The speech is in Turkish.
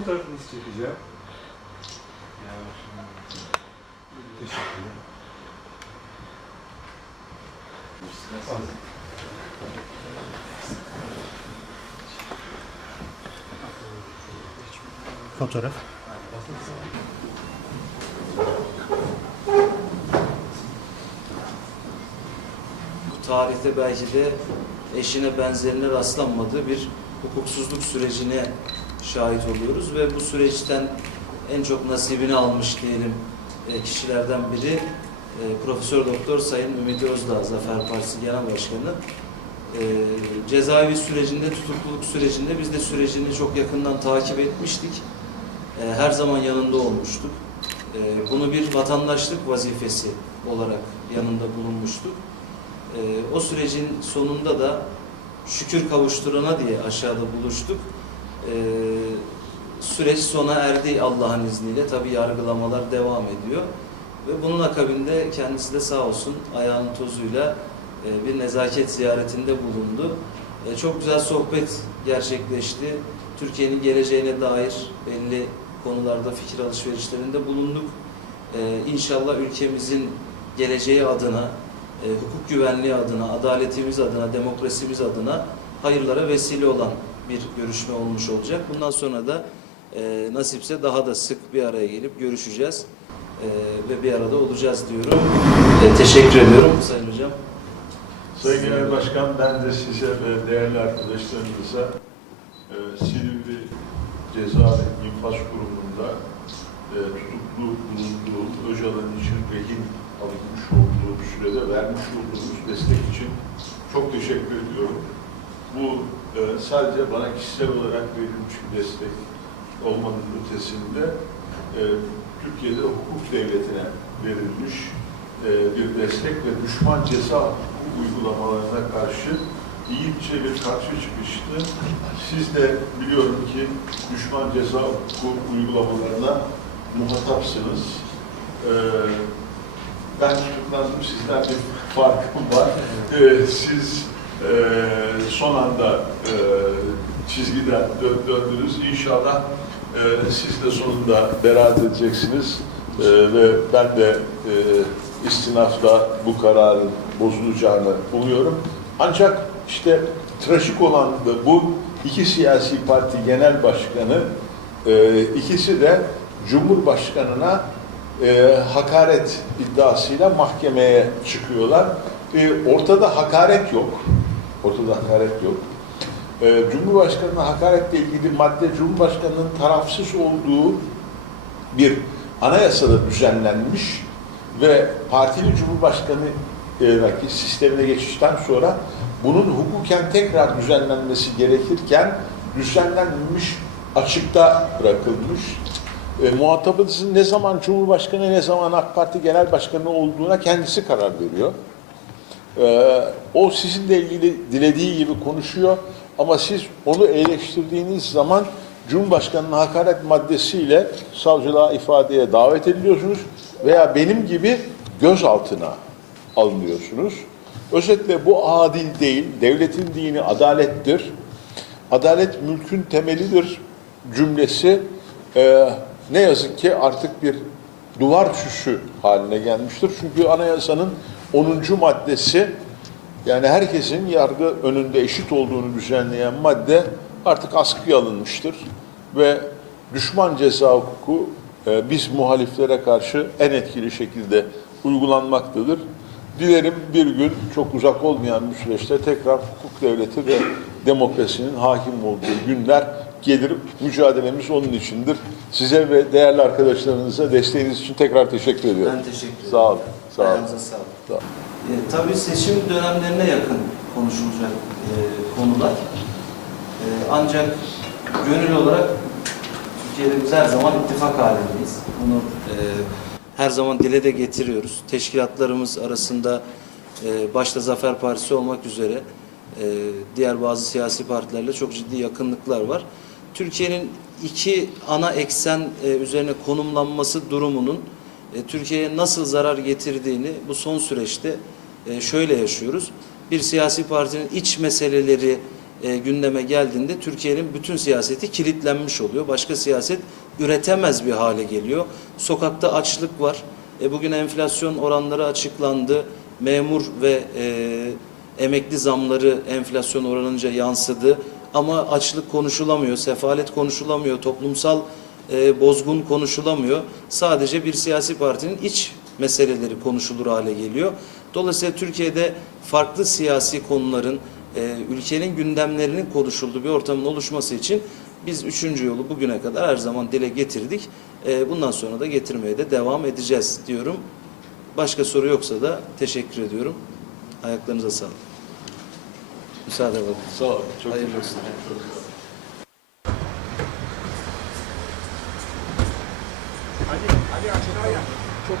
fotoğrafınızı çekeceğim. Fotoğraf. Bu tarihte belki de eşine benzerine rastlanmadığı bir hukuksuzluk sürecine şahit oluyoruz ve bu süreçten en çok nasibini almış diyelim e, kişilerden biri e, Profesör Doktor Sayın Ümit Özdağ, Zafer Partisi Genel Başkanı. E, cezaevi sürecinde, tutukluluk sürecinde biz de sürecini çok yakından takip etmiştik. Her zaman yanında olmuştuk. Bunu bir vatandaşlık vazifesi olarak yanında bulunmuştuk. O sürecin sonunda da şükür kavuşturana diye aşağıda buluştuk. Ee, süreç sona erdi Allah'ın izniyle. Tabi yargılamalar devam ediyor. Ve bunun akabinde kendisi de sağ olsun ayağının tozuyla e, bir nezaket ziyaretinde bulundu. E, çok güzel sohbet gerçekleşti. Türkiye'nin geleceğine dair belli konularda fikir alışverişlerinde bulunduk. E, inşallah ülkemizin geleceği adına e, hukuk güvenliği adına, adaletimiz adına, demokrasimiz adına hayırlara vesile olan bir görüşme olmuş olacak. Bundan sonra da e, nasipse daha da sık bir araya gelip görüşeceğiz e, ve bir arada olacağız diyorum. E, teşekkür ediyorum Sayın Hocam. Sayın Genel Başkan, ben de size ve değerli arkadaşlarınıza e, Silivri Cezaevi İnfaz Kurumu'nda e, tutuklu bulunduğum Öcalan için rehin alınmış olduğu sürede vermiş olduğunuz destek için çok teşekkür ediyorum. Bu e, sadece bana kişisel olarak verilmiş bir destek olmanın ötesinde e, Türkiye'de hukuk devletine verilmiş e, bir destek ve düşman ceza uygulamalarına karşı iyice bir karşı çıkıştı. Siz de biliyorum ki düşman ceza hukuku uygulamalarına muhatapsınız. E, ben tutuklandım, sizden bir farkım var. E, siz e, son anda e, çizgiden dö- döndünüz. İnşallah e, siz de sonunda beraat edeceksiniz. E, ve ben de e, istinafla bu kararın bozulacağını umuyorum. Ancak işte trajik olan da bu iki siyasi parti genel başkanı e, ikisi de Cumhurbaşkanına e, hakaret iddiasıyla mahkemeye çıkıyorlar. E, ortada hakaret yok. Ortada hakaret yok. E, Cumhurbaşkanına hakaretle ilgili madde Cumhurbaşkanının tarafsız olduğu bir anayasada düzenlenmiş ve partili Cumhurbaşkanı e, sistemine geçişten sonra bunun hukuken tekrar düzenlenmesi gerekirken düzenlenmemiş açıkta bırakılmış. E, muhatabınızın ne zaman Cumhurbaşkanı ne zaman AK Parti Genel Başkanı olduğuna kendisi karar veriyor. E, o sizinle ilgili dilediği gibi konuşuyor ama siz onu eleştirdiğiniz zaman Cumhurbaşkanı'nın hakaret maddesiyle savcılığa ifadeye davet ediliyorsunuz veya benim gibi gözaltına alınıyorsunuz. Özetle bu adil değil. Devletin dini adalettir. Adalet mülkün temelidir cümlesi e, ne yazık ki artık bir duvar süsü haline gelmiştir. Çünkü anayasanın 10. maddesi yani herkesin yargı önünde eşit olduğunu düzenleyen madde artık askıya alınmıştır. Ve düşman ceza hukuku e, biz muhaliflere karşı en etkili şekilde uygulanmaktadır. Dilerim bir gün çok uzak olmayan bir süreçte tekrar hukuk devleti ve demokrasinin hakim olduğu günler gelir. Mücadelemiz onun içindir. Size ve değerli arkadaşlarınıza desteğiniz için tekrar teşekkür ediyorum. Ben teşekkür ederim. Sağ olun. Sağ olun. Ayağınıza sağlık. Sağ olun. E, tabii seçim dönemlerine yakın konuşulacak e, konular. E, ancak gönül olarak Türkiye'de biz her zaman ittifak halindeyiz. Bunu e, her zaman dile de getiriyoruz. Teşkilatlarımız arasında e, başta Zafer Partisi olmak üzere e, diğer bazı siyasi partilerle çok ciddi yakınlıklar var. Türkiye'nin iki ana eksen e, üzerine konumlanması durumunun e, Türkiye'ye nasıl zarar getirdiğini bu son süreçte e, şöyle yaşıyoruz. Bir siyasi partinin iç meseleleri gündeme geldiğinde Türkiye'nin bütün siyaseti kilitlenmiş oluyor. Başka siyaset üretemez bir hale geliyor. Sokakta açlık var. Bugün enflasyon oranları açıklandı. Memur ve emekli zamları enflasyon oranınca yansıdı. Ama açlık konuşulamıyor, sefalet konuşulamıyor, toplumsal e, bozgun konuşulamıyor. Sadece bir siyasi partinin iç meseleleri konuşulur hale geliyor. Dolayısıyla Türkiye'de farklı siyasi konuların, e, ülkenin gündemlerinin konuşulduğu bir ortamın oluşması için biz üçüncü yolu bugüne kadar her zaman dile getirdik. E, bundan sonra da getirmeye de devam edeceğiz diyorum. Başka soru yoksa da teşekkür ediyorum. Ayaklarınıza sağlık. Müsaade bakın. Sağ olun. Çok Hayırlı teşekkür olsun. ederim. Hadi, hadi aşağıya. Çok